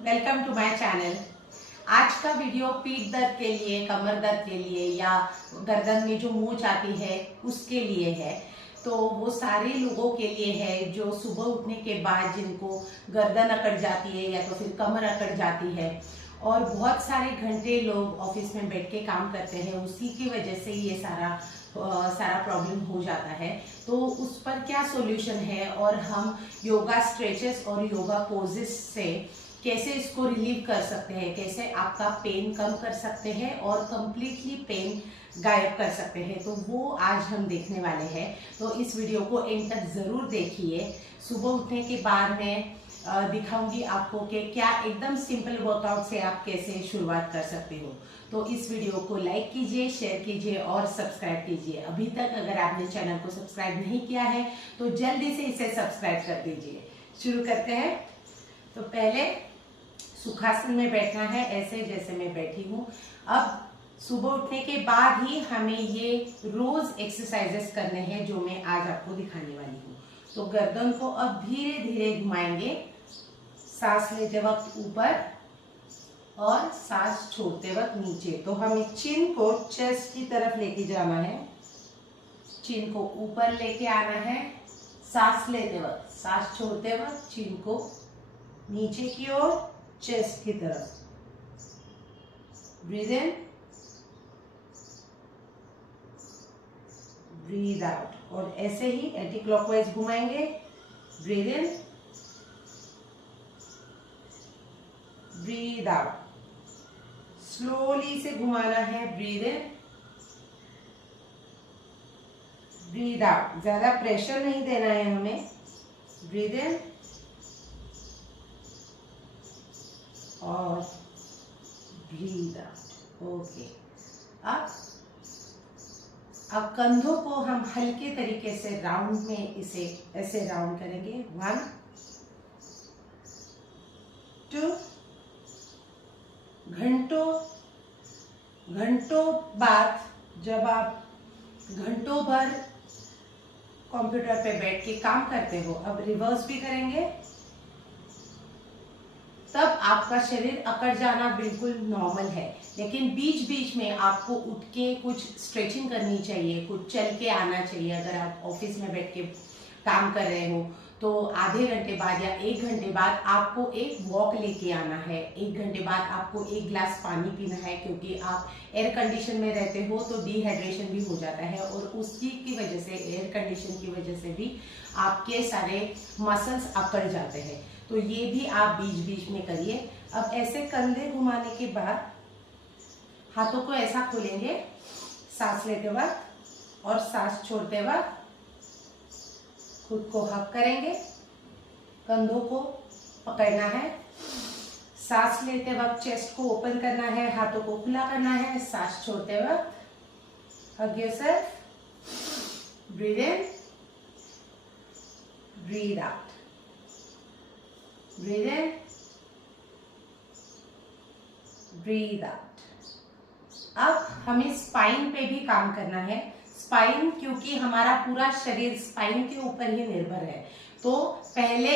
Welcome to my channel. आज का video पीठ दर्द के लिए, कमर दर्द के लिए या गर्दन में जो मोच आती है उसके लिए है। तो वो सारे लोगों के लिए है जो सुबह उठने के बाद जिनको गर्दन अकड़ जाती है या तो फिर कमर अकड़ जाती है और बहुत सारे घंटे लोग ऑफिस में बैठ के काम करते हैं, उसी की वजह से ये सारा प्रॉब्लम हो जाता है। तो उस पर क्या सॉल्यूशन है और हम योगा स्ट्रेचेस और योगा पोजेस से कैसे इसको रिलीव कर सकते हैं, कैसे आपका पेन कम कर सकते हैं और कंप्लीटली पेन गायब कर सकते हैं, तो वो आज हम देखने वाले हैं। तो इस वीडियो को एंड तक ज़रूर देखिए। सुबह उठने के बाद मैं दिखाऊंगी आपको कि क्या एकदम सिंपल वर्कआउट से आप कैसे शुरुआत कर सकते हो। तो इस वीडियो को लाइक कीजिए, शेयर कीजिए और सब्सक्राइब कीजिए। अभी तक अगर आपने चैनल को सब्सक्राइब नहीं किया है तो जल्दी से इसे सब्सक्राइब कर दीजिए। शुरू करते हैं। तो पहले सुखासन में बैठना है, ऐसे जैसे मैं बैठी हूँ। अब सुबह उठने के बाद ही हमें ये रोज एक्सरसाइजेस करने हैं जो मैं आज आपको दिखाने वाली हूँ। तो गर्दन को अब धीरे धीरे घुमाएंगे, सांस लेते वक्त ऊपर और सांस छोड़ते वक्त नीचे। तो हमें चिन को चेस्ट की तरफ लेके जाना है, चिन को ऊपर लेके आना है, सांस लेते वक्त, सांस छोड़ते वक्त चिन को नीचे की ओर, चेस्ट की तरफ। Breathe in, breathe out. और ऐसे ही एंटी क्लॉकवाइज घुमाएंगे। Breathe in, breathe out. Slowly से घुमाना है। Breathe in, breathe out. ज्यादा प्रेशर नहीं देना है हमें। ब्रीद इन और ब्रीद आउट। ओके। अब कंधों को हम हल्के तरीके से राउंड में इसे ऐसे राउंड करेंगे। 1 2। घंटों बाद जब आप घंटों भर कंप्यूटर पे बैठ के काम करते हो, अब रिवर्स भी करेंगे, तब आपका शरीर अकड़ जाना बिल्कुल नॉर्मल है। लेकिन बीच बीच में आपको उठ के कुछ स्ट्रेचिंग करनी चाहिए, कुछ चल के आना चाहिए। अगर आप ऑफिस में बैठ के काम कर रहे हो तो आधे घंटे बाद या 1 घंटे बाद आपको एक वॉक लेके आना है। 1 घंटे बाद आपको 1 ग्लास पानी पीना है, क्योंकि आप एयर कंडीशन में रहते हो तो डिहाइड्रेशन भी हो जाता है और उसकी की वजह से, एयर कंडीशन की वजह से भी आपके सारे मसल्स अकड़ जाते हैं। तो ये भी आप बीच बीच में करिए। अब ऐसे कंधे घुमाने के बाद हाथों को ऐसा खोलेंगे सांस लेते वक्त और सांस छोड़ते वक्त खुद को हक करेंगे। कंधों को पकड़ना है। सांस लेते वक्त चेस्ट को ओपन करना है, हाथों को खुला करना है। सांस छोड़ते वक्त hug yourself. Breathe in, breathe out. Breathe in, breathe out. अब हमें स्पाइन पे भी काम करना है। स्पाइन, क्योंकि हमारा पूरा शरीर स्पाइन के ऊपर ही निर्भर है, तो पहले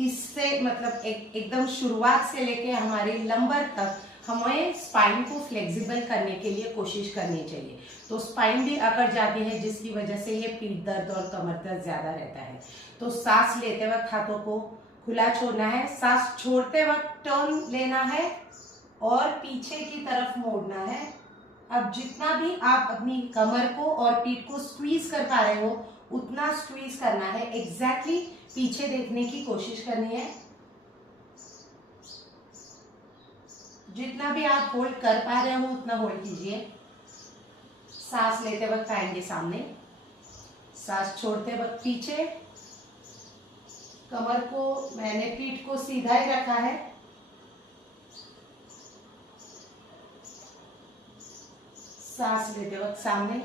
इससे मतलब एकदम शुरुआत से लेके हमारे लंबर तक हमें स्पाइन को फ्लेक्सिबल करने के लिए कोशिश करनी चाहिए। तो स्पाइन भी अकड़ जाती है, जिसकी वजह से ये पीठ दर्द और कमर दर्द ज्यादा रहता है। तो सांस लेते वक्त हाथों को खुला छोड़ना है, सांस छोड़ते वक्त टर्न लेना है और पीछे की तरफ मोड़ना है। अब जितना भी आप अपनी कमर को और पीठ को स्क्वीज कर पा रहे हो उतना स्क्वीज करना है। एग्जैक्टली पीछे देखने की कोशिश करनी है। जितना भी आप होल्ड कर पा रहे हो उतना होल्ड कीजिए। सांस लेते वक्त आएंगे सामने, सांस छोड़ते वक्त पीछे। कमर को, मैंने पीठ को सीधा ही रखा है। सांस लेते वक्त सामने,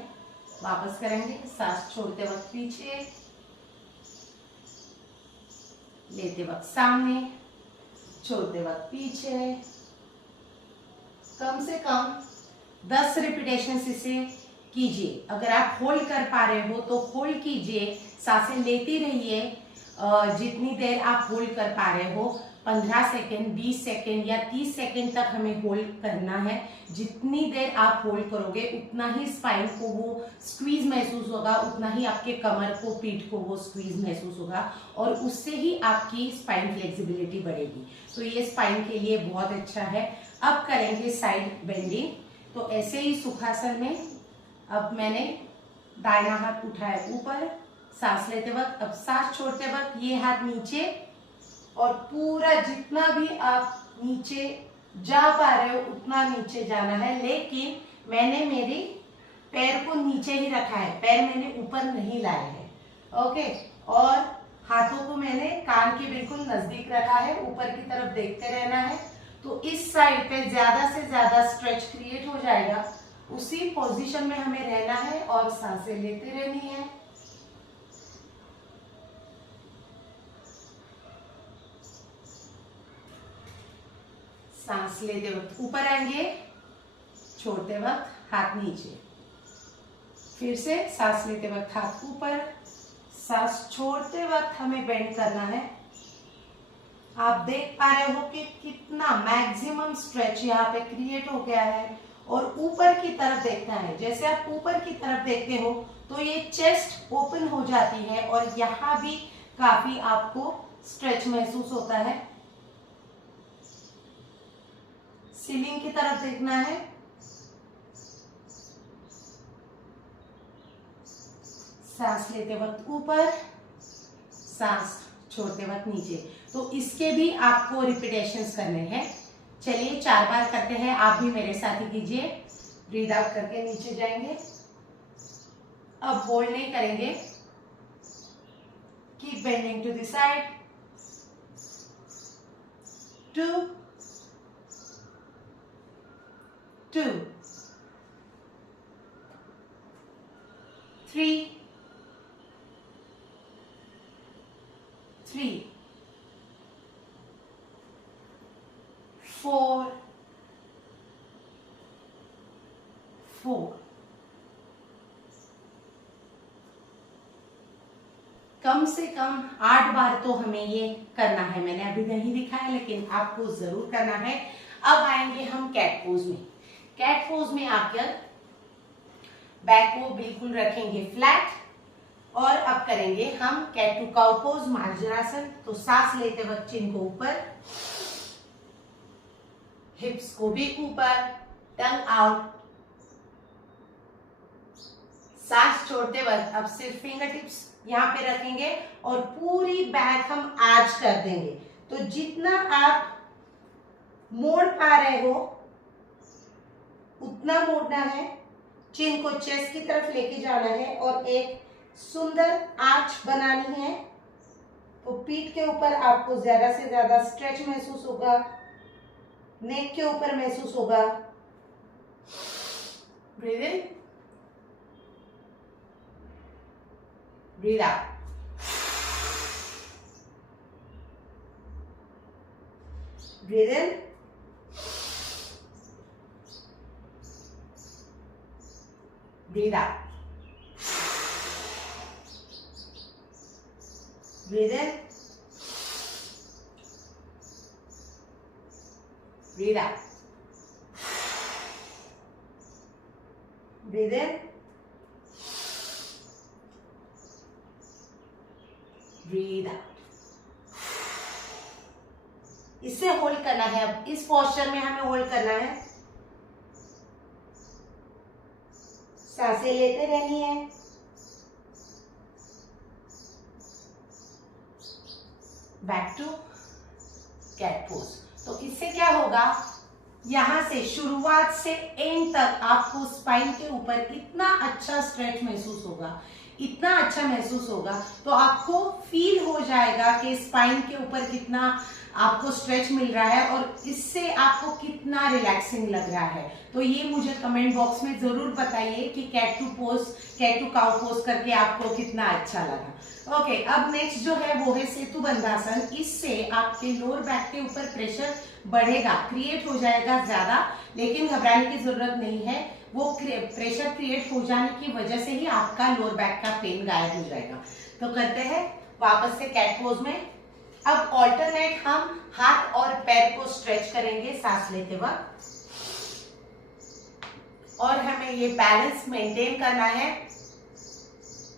वापस करेंगे। सांस छोड़ते वक्त पीछे, लेते वक्त सामने, छोड़ते वक्त पीछे। कम से कम 10 रिपीटेशन इसे कीजिए। अगर आप होल्ड कर पा रहे हो तो होल्ड कीजिए, सांसें लेती रहिए जितनी देर आप होल्ड कर पा रहे हो। 15 सेकेंड, 20 सेकेंड या 30 सेकेंड तक हमें होल्ड करना है। जितनी देर आप होल्ड करोगे उतना ही स्पाइन को वो स्क्वीज महसूस होगा, उतना ही आपके कमर को, पीठ को वो स्क्वीज महसूस होगा और उससे ही आपकी स्पाइन फ्लेक्सिबिलिटी बढ़ेगी। तो ये स्पाइन के लिए बहुत अच्छा है। अब करेंगे साइड बेंडिंग। तो ऐसे ही सुखासन में अब मैंने दाहिना हाथ उठाया ऊपर सांस लेते वक्त, अब सांस छोड़ते वक्त ये हाथ नीचे और पूरा जितना भी आप नीचे जा पा रहे हो उतना नीचे जाना है। लेकिन मैंने मेरी पैर को नीचे ही रखा है, पैर मैंने ऊपर नहीं लाए हैं। ओके, और हाथों को मैंने कान के बिल्कुल नजदीक रखा है, ऊपर की तरफ देखते रहना है। तो इस साइड पे ज्यादा से ज्यादा स्ट्रेच क्रिएट हो जाएगा, उसी पोजीशन में हमें रहना है और सांसें लेते रहनी है। सांस लेते वक्त ऊपर आएंगे, छोड़ते वक्त हाथ नीचे, फिर से सांस लेते वक्त हाथ ऊपर, सांस छोड़ते वक्त हमें बेंड करना है। आप देख पा रहे हो कि कितना मैक्सिमम स्ट्रेच यहाँ पे क्रिएट हो गया है और ऊपर की तरफ देखना है। जैसे आप ऊपर की तरफ देखते हो तो ये चेस्ट ओपन हो जाती है और यहाँ भी काफी आपको स्ट्रेच महसूस होता है। सीलिंग की तरफ देखना है, सांस लेते वक्त ऊपर, सांस छोड़ते वक्त नीचे। तो इसके भी आपको रिपीटेशंस करने हैं। चलिए 4 बार करते हैं, आप भी मेरे साथ ही कीजिए। ब्रीथ आउट करके नीचे जाएंगे, अब होल्ड नहीं करेंगे, keep bending to the side. 2 2 3 3 4 4। कम से कम 8 बार तो हमें ये करना है। मैंने अभी नहीं दिखाया लेकिन आपको जरूर करना है। अब आएंगे हम कैट पोज में। कैट पोज में आकर बैक को बिल्कुल रखेंगे फ्लैट और अब करेंगे हम कैट टू काउ पोज, मार्जरासन। तो सांस लेते वक्त चिन को ऊपर, हिप्स को भी ऊपर, टंग आउट। सांस छोड़ते वक्त अब सिर्फ फिंगर टिप्स यहाँ पे रखेंगे और पूरी बैक हम आर्च कर देंगे। तो जितना आप मोड़ पा रहे हो उतना मोड़ना है, चिन को चेस्ट की तरफ लेके जाना है और एक सुंदर आर्च बनानी है। तो पीठ के ऊपर आपको ज्यादा से ज्यादा स्ट्रेच महसूस होगा, नेक के ऊपर महसूस होगा। Breathe in, breathe out. Breathe in, breathe out. Breathe in, breathe out. Breathe in, breathe out. इसे होल्ड करना है। अब इस पोस्चर में हमें होल्ड करना है, सांसें लेते रहनी है। Back to cat pose. तो इससे क्या होगा, यहां से शुरुआत से एंड तक आपको स्पाइन के ऊपर इतना अच्छा स्ट्रेच महसूस होगा, इतना अच्छा महसूस होगा। तो आपको फील हो जाएगा कि स्पाइन के ऊपर कितना आपको स्ट्रेच मिल रहा है और इससे आपको कितना रिलैक्सिंग लग रहा है। तो ये मुझे कमेंट बॉक्स में जरूर बताइए कि कैट टू काउ पोज करके आपको कितना अच्छा लगा। ओके, अब नेक्स्ट जो है वो है सेतु बंधासन। इससे आपके लोअर बैक के ऊपर प्रेशर बढ़ेगा, क्रिएट हो जाएगा ज्यादा, लेकिन घबराने की जरूरत नहीं है। वो प्रेशर क्रिएट हो जाने की वजह से ही आपका लोअर बैक का पेन गायब हो जाएगा। तो करते हैं वापस से कैट पोज में। अब ऑल्टरनेट हम हाथ और पैर को स्ट्रेच करेंगे सांस लेते वक्त, और हमें ये बैलेंस मेंटेन करना है।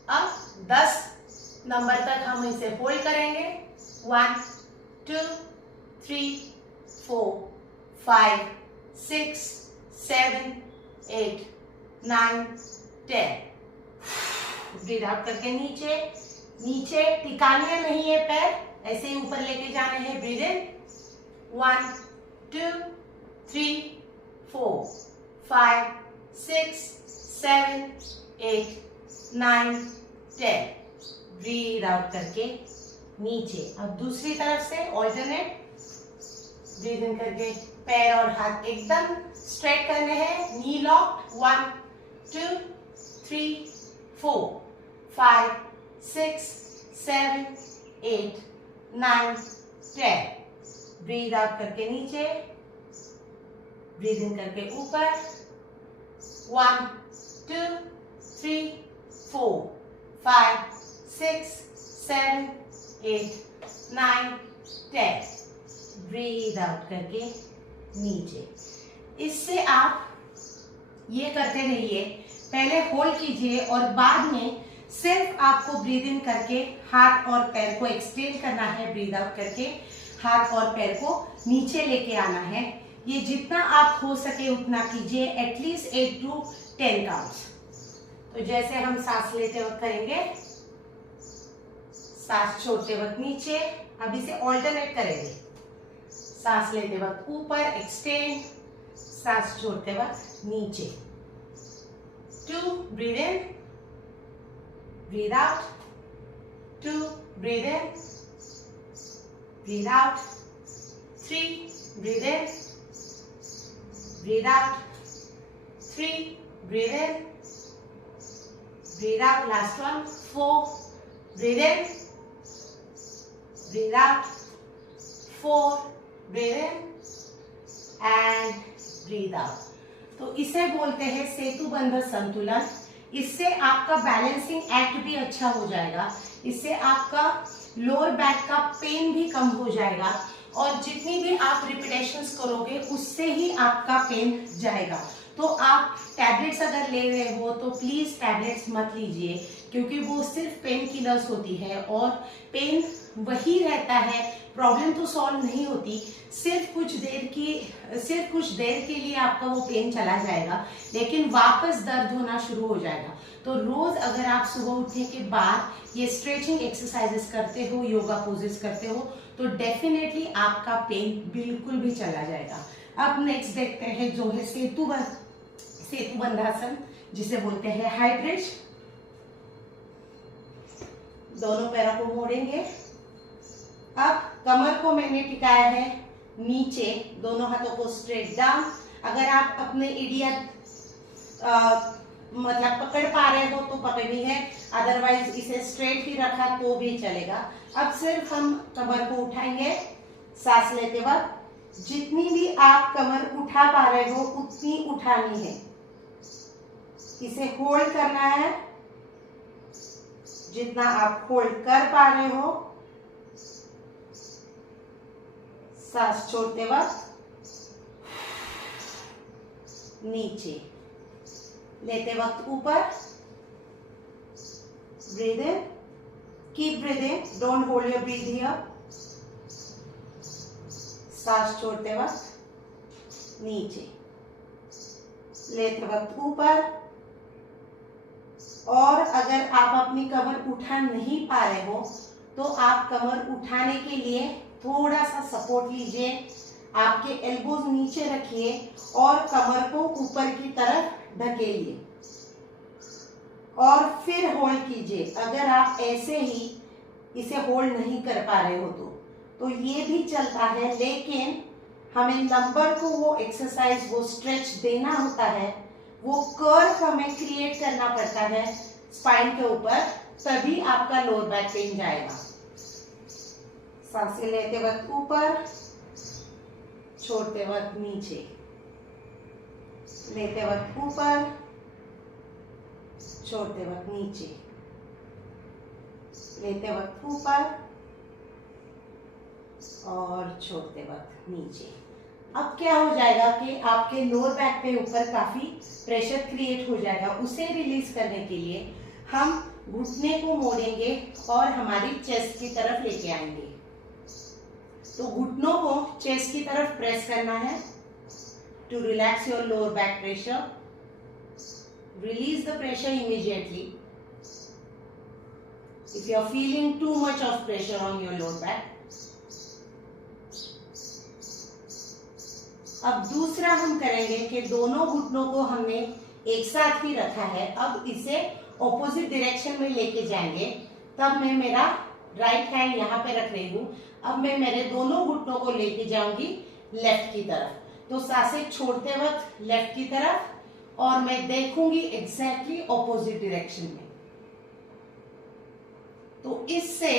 अब 10 नंबर तक हम इसे होल्ड करेंगे। 1 2 3 4 5 6 7 8 9 10। ब्रीथ आउट करके नीचे नीचे, टिकाने नहीं है पैर, ऐसे ही ऊपर लेके जाने हैं। ब्रीथ इन 1 2 3 4 5 6 7 8 9 10। ब्रीथ आउट करके नीचे। अब दूसरी तरफ से ऑल्टरनेट। ब्रीथ इन करके पैर और हाथ एकदम स्ट्रेट करने हैं, नी लॉक। 1 2 3 4 5 6 7 8 9 10। ब्रीथ आउट करके नीचे, ब्रीथ इन करके ऊपर। 1 2 3 4 5 6 7 8 9 10। ब्रीथ आउट करके नीचे। इससे आप ये करते रहिए, पहले होल्ड कीजिए और बाद में सिर्फ आपको ब्रीथ इन करके हाथ और पैर को एक्सटेंड करना है। ब्रीथ आउट करके हाथ और पैर को नीचे लेके आना है। ये जितना आप हो सके उतना कीजिए, एटलीस्ट 8 to 10 काउंट्स। तो जैसे हम सांस लेते वक्त करेंगे, सांस छोड़ते वक्त नीचे। अब इसे ऑल्टरनेट करेंगे, सांस लेते वक्त ऊपर एक्सटेंड, सांस छोड़ते वक्त नीचे। 2 breathe in, breathe out, 2 breathe in, breathe out, 3 breathe in, breathe out, 3 breathe in, breathe out, last one. 4 breathe in, breathe out, 4 breathe in and breathe out. तो इसे बोलते हैं सेतु बंध संतुलन। इससे आपका बैलेंसिंग एक्ट भी अच्छा हो जाएगा, इससे आपका लोअर बैक का पेन भी कम हो जाएगा, और जितनी भी आप रिपीटेशंस करोगे उससे ही आपका पेन जाएगा। तो आप टैबलेट्स अगर ले रहे हो तो प्लीज टैबलेट्स मत लीजिए, क्योंकि वो सिर्फ पेन किलर्स होती है और पेन वही रहता है, प्रॉब्लम तो सॉल्व नहीं होती। सिर्फ कुछ देर के लिए आपका वो पेन चला जाएगा, लेकिन वापस दर्द होना शुरू हो जाएगा। तो रोज अगर आप सुबह उठने के बाद ये स्ट्रेचिंग एक्सरसाइजेस करते हो, योगा पोजेस करते हो, तो डेफिनेटली आपका पेन बिल्कुल भी चला जाएगा। अब नेक्स्ट देखते हैं जो है सेतु बंधासन, जिसे बोलते हैं हाई ब्रिज। दोनों पैरों को मोड़ेंगे। अब कमर को मैंने टिकाया है नीचे, दोनों हाथों को स्ट्रेट डाउन। अगर आप अपने इडियट मतलब पकड़ पा रहे हो तो पकड़नी है, अदरवाइज इसे स्ट्रेट ही रखा तो भी चलेगा। अब सिर्फ हम कमर को उठाएंगे सांस लेते वक्त। जितनी भी आप कमर उठा पा रहे हो उतनी उठानी है, इसे होल्ड करना है। जितना आप होल्ड कर पा रहे हो, सांस छोड़ते वक्त नीचे, लेते वक्त ऊपर। Breathe in, keep breathing, don't hold your breath here. सांस छोड़ते वक्त नीचे, लेते वक्त ऊपर। और अगर आप अपनी कमर उठा नहीं पा रहे हो तो आप कमर उठाने के लिए थोड़ा सा सपोर्ट लीजिए, आपके एल्बोज नीचे रखिए और कमर को ऊपर की तरफ ढकेलिए और फिर होल्ड कीजिए। अगर आप ऐसे ही इसे होल्ड नहीं कर पा रहे हो तो ये भी चलता है, लेकिन हमें नंबर को वो एक्सरसाइज, वो स्ट्रेच देना होता है, वो कर्व हमें क्रिएट करना पड़ता है स्पाइन के ऊपर, तभी आपका लोअर बैक पेन जाएगा। सांसें लेते वक्त ऊपर, छोड़ते वक्त नीचे, लेते वक्त ऊपर, छोड़ते वक्त नीचे, लेते वक्त ऊपर, और छोड़ते वक्त नीचे। अब क्या हो जाएगा कि आपके लोअर बैक पे ऊपर काफी प्रेशर क्रिएट हो जाएगा। उसे रिलीज करने के लिए हम घुटने को मोड़ेंगे और हमारी चेस्ट की तरफ लेके आएंगे। तो घुटनों को चेस्ट की तरफ प्रेस करना है to relax your lower back pressure. Release the pressure immediately if you are feeling too much of pressure on your lower back. अब दूसरा हम करेंगे कि दोनों घुटनों को हमने एक साथ ही रखा है, अब इसे ऑपोजिट डायरेक्शन में लेके जाएंगे। तब मैं मेरा राइट हैंड यहाँ पे रख रही हूँ। अब मैं मेरे दोनों घुटनों को लेके जाऊंगी लेफ्ट की तरफ। तो सांसें छोड़ते वक्त लेफ्ट की तरफ और मैं देखूंगी एग्जैक्टली ऑपोजिट डायरेक्शन में। तो इससे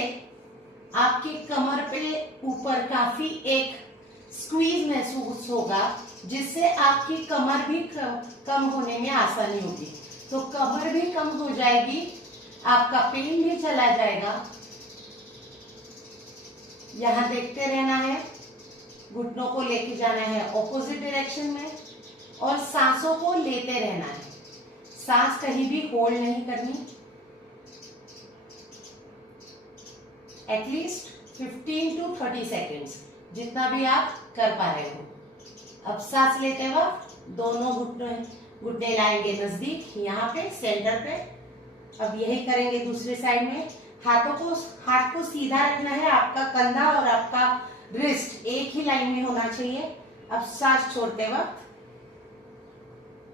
आपके कमर पे ऊपर काफी एक स्क्वीज महसूस होगा, जिससे आपकी कमर भी कम होने में आसानी होगी। तो कमर भी कम हो जाएगी, आपका पेन भी चला जाएगा। यहां देखते रहना है, घुटनों को लेके जाना है ऑपोजिट डायरेक्शन में और सांसों को लेते रहना है। सांस कहीं भी होल्ड नहीं करनी। एटलीस्ट 15 to 30 सेकेंड्स, जितना भी आप कर पा रहे हो। अब सांस लेते वक्त दोनों घुटने लाएंगे नजदीक, यहाँ पे सेंटर पे। अब यही करेंगे दूसरे साइड में। हाथ को सीधा रखना है। आपका कंधा और आपका रिस्ट एक ही लाइन में होना चाहिए। अब सांस छोड़ते वक्त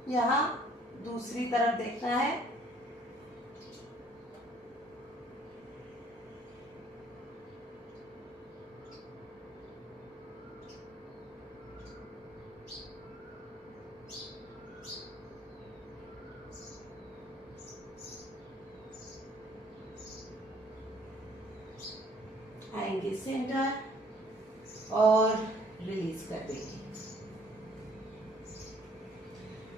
यहाँ दूसरी तरफ देखना है। आएंगे सेंटर और रिलीज कर देंगे।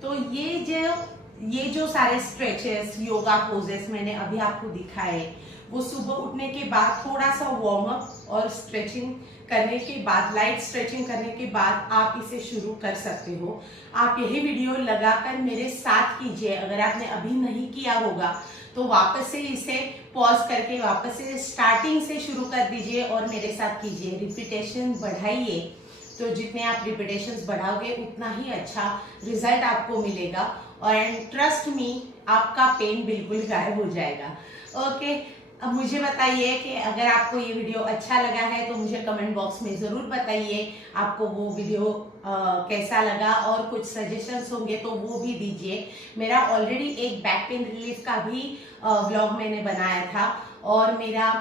तो ये जो सारे स्ट्रेचेस, योगा पोजेस मैंने अभी आपको दिखाए, वो सुबह उठने के बाद थोड़ा सा वार्म अप और स्ट्रेचिंग करने के बाद, लाइट स्ट्रेचिंग करने के बाद आप इसे शुरू कर सकते हो। आप यही वीडियो लगाकर मेरे साथ कीजिए। अगर आपने अभी नहीं किया होगा तो वापस से इसे पॉज करके वापस से स्टार्टिंग से शुरू कर दीजिए और मेरे साथ कीजिए। रिपीटेशन बढ़ाइए। तो जितने आप रिपीटेशंस बढ़ाओगे उतना ही अच्छा रिजल्ट आपको मिलेगा और ट्रस्ट मी, आपका पेन बिल्कुल गायब हो जाएगा। ओके, अब मुझे बताइए कि अगर आपको ये वीडियो अच्छा लगा है तो मुझे कमेंट बॉक्स में ज़रूर बताइए आपको वो वीडियो कैसा लगा, और कुछ सजेशंस होंगे तो वो भी दीजिए। मेरा ऑलरेडी एक बैक पेन रिलीफ का भी व्लॉग मैंने बनाया था और मेरा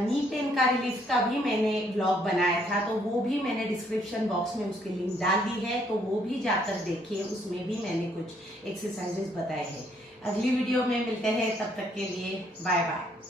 नी पेन का रिलीफ का भी मैंने व्लॉग बनाया था, तो वो भी मैंने डिस्क्रिप्शन बॉक्स में उसकी लिंक डाल दी है, तो वो भी जाकर देखिए। उसमें भी मैंने कुछ एक्सरसाइजेस बताए हैं। अगली वीडियो में मिलते हैं, तब तक के लिए बाय बाय।